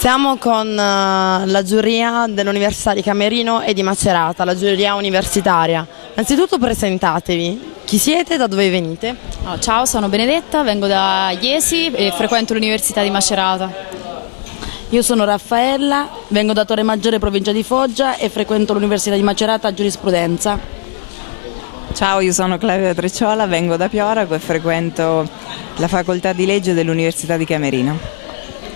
Siamo con la giuria dell'Università di Camerino e di Macerata, la giuria universitaria. Innanzitutto presentatevi. Chi siete e da dove venite? Ciao, sono Benedetta, vengo da Iesi e frequento l'Università di Macerata. Io sono Raffaella, vengo da Torre Maggiore, provincia di Foggia e frequento l'Università di Macerata, giurisprudenza. Ciao, io sono Claudia Trecciola, vengo da Pioraco e frequento la facoltà di legge dell'Università di Camerino.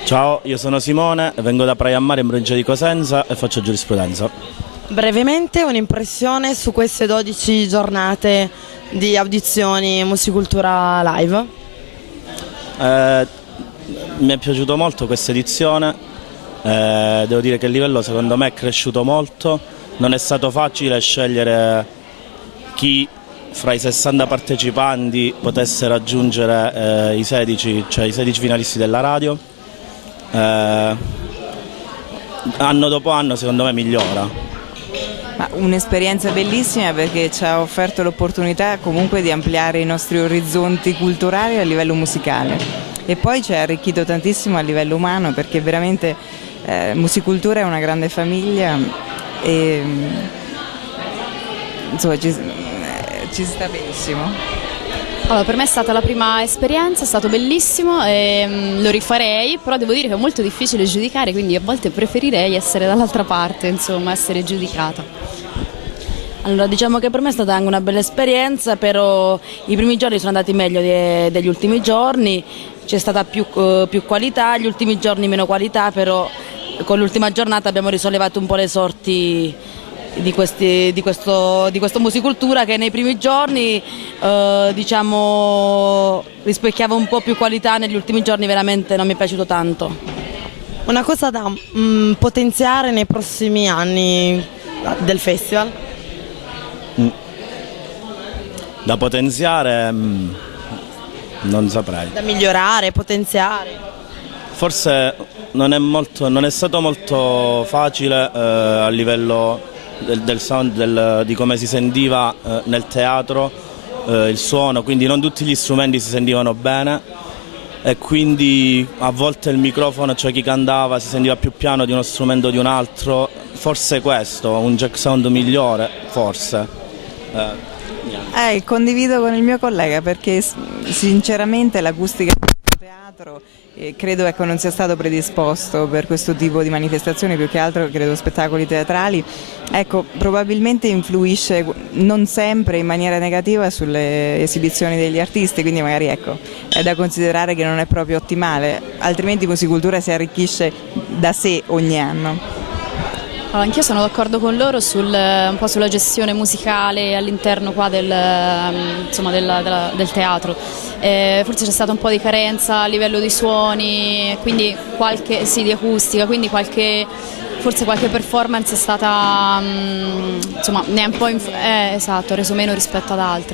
Ciao, io sono Simone, vengo da Praia a Mare in provincia di Cosenza e faccio giurisprudenza. Brevemente un'impressione su queste 12 giornate di audizioni Musicultura Live. Mi è piaciuto molto questa edizione, devo dire che il livello secondo me è cresciuto molto, non è stato facile scegliere chi fra i 60 partecipanti potesse raggiungere i 16 finalisti della radio. Anno dopo anno secondo me migliora. Un'esperienza bellissima perché ci ha offerto l'opportunità comunque di ampliare i nostri orizzonti culturali a livello musicale e poi ci ha arricchito tantissimo a livello umano perché veramente Musicultura è una grande famiglia e insomma ci sta benissimo. Allora, per me è stata la prima esperienza, è stato bellissimo e lo rifarei, però devo dire che è molto difficile giudicare, quindi a volte preferirei essere dall'altra parte, insomma, essere giudicata. Allora, diciamo che per me è stata anche una bella esperienza, però i primi giorni sono andati meglio degli ultimi giorni, c'è stata più qualità, gli ultimi giorni meno qualità, però con l'ultima giornata abbiamo risollevato un po' le sorti di questo Musicultura che nei primi giorni diciamo rispecchiava un po' più qualità, negli ultimi giorni veramente non mi è piaciuto tanto. Una cosa da potenziare nei prossimi anni del festival? Da potenziare non saprei. Da migliorare, potenziare? Forse non è stato molto facile a livello del sound, di come si sentiva nel teatro il suono, quindi non tutti gli strumenti si sentivano bene e quindi a volte il microfono, cioè chi cantava, si sentiva più piano di uno strumento di un altro. Forse questo, un jack sound migliore, forse. Condivido con il mio collega perché sinceramente l'acustica del teatro credo non sia stato predisposto per questo tipo di manifestazioni, più che altro credo spettacoli teatrali, probabilmente influisce non sempre in maniera negativa sulle esibizioni degli artisti, quindi magari è da considerare che non è proprio ottimale, altrimenti Musicultura si arricchisce da sé ogni anno. Allora, anch'io sono d'accordo con loro un po' sulla gestione musicale all'interno qua del teatro. Forse c'è stata un po' di carenza a livello di suoni, quindi di acustica, quindi forse qualche performance è stata ne è un po' reso meno rispetto ad altre.